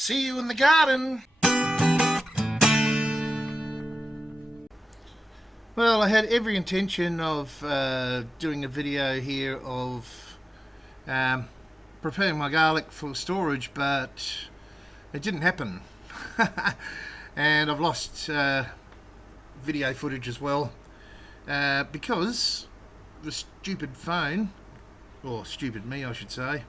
See you in the garden. Well, I had every intention of doing a video here of preparing my garlic for storage, but it didn't happen. And I've lost video footage as well because the stupid phone, or stupid me I should say,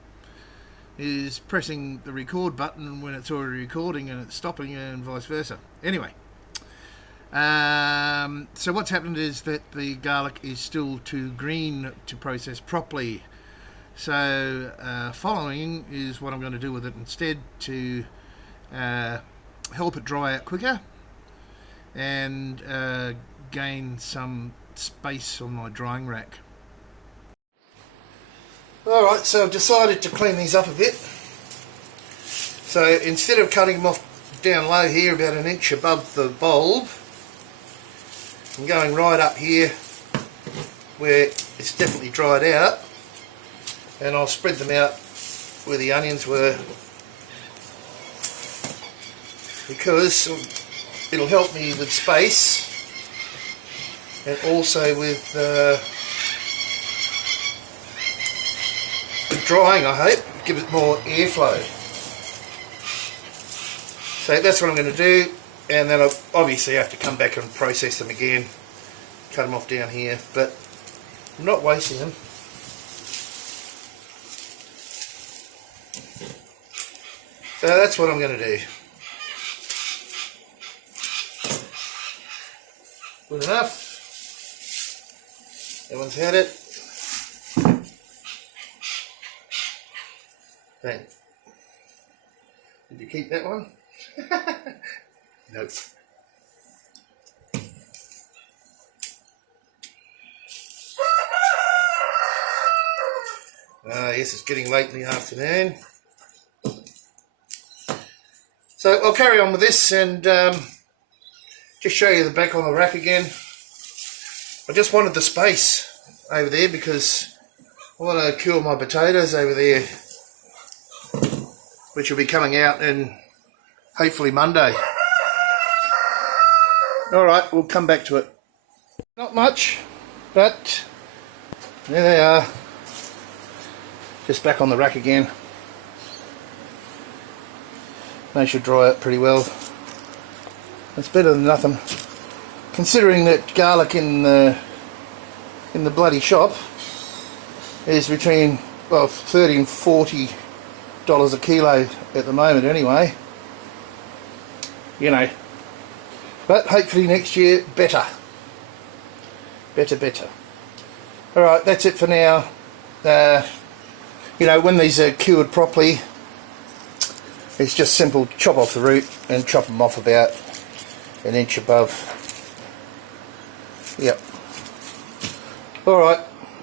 is pressing the record button when it's already recording and it's stopping, and vice versa. Anyway, so what's happened is that the garlic is still too green to process properly. So following is what I'm going to do with it instead to help it dry out quicker and gain some space on my drying rack. Alright, so I've decided to clean these up a bit. So instead of cutting them off down low here about an inch above the bulb, I'm going right up here where it's definitely dried out, and I'll spread them out where the onions were, because it'll help me with space and also with drying, I hope, give it more airflow. So that's what I'm going to do, and then I'll obviously have to come back and process them again, cut them off down here, but I'm not wasting them. So that's what I'm going to do. Good enough. Everyone's had it. Bang. Did you keep that one? Nope. Yes, it's getting late in the afternoon. So I'll carry on with this and just show you the back on the rack again. I just wanted the space over there because I want to cure my potatoes over there, which will be coming out in hopefully Monday. Alright, we'll come back to it. Not much, but there they are. Just back on the rack again. They should dry out pretty well. It's better than nothing, considering that garlic in the bloody shop is between, well, $30 and $40 a kilo at the moment anyway, you know, but hopefully next year better. Alright, that's it for now. You know, when these are cured properly, it's just simple, chop off the root and chop them off about an inch above. Yep. Alright,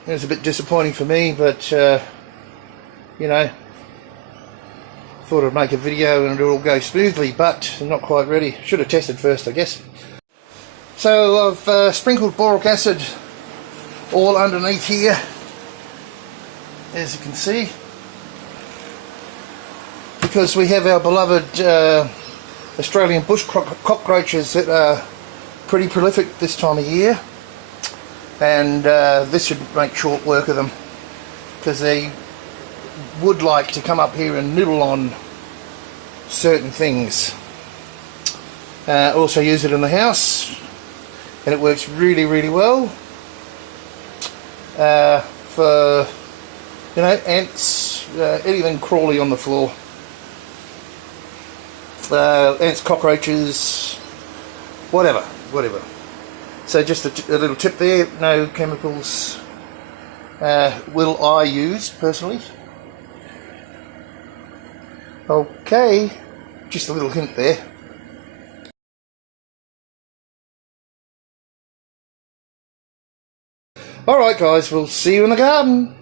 it was a bit disappointing for me, but you know, thought I'd make a video and it'll all go smoothly, but I'm not quite ready. Should have tested first, I guess. So I've sprinkled boric acid all underneath here, as you can see, because we have our beloved Australian bush cockroaches that are pretty prolific this time of year, and this should make short work of them, because they would like to come up here and nibble on certain things. Also use it in the house, and it works really well for, you know, ants, anything crawly on the floor, ants, cockroaches, whatever. So just a little tip there, no chemicals will I use personally. Okay, just a little hint there. Alright guys, we'll see you in the garden.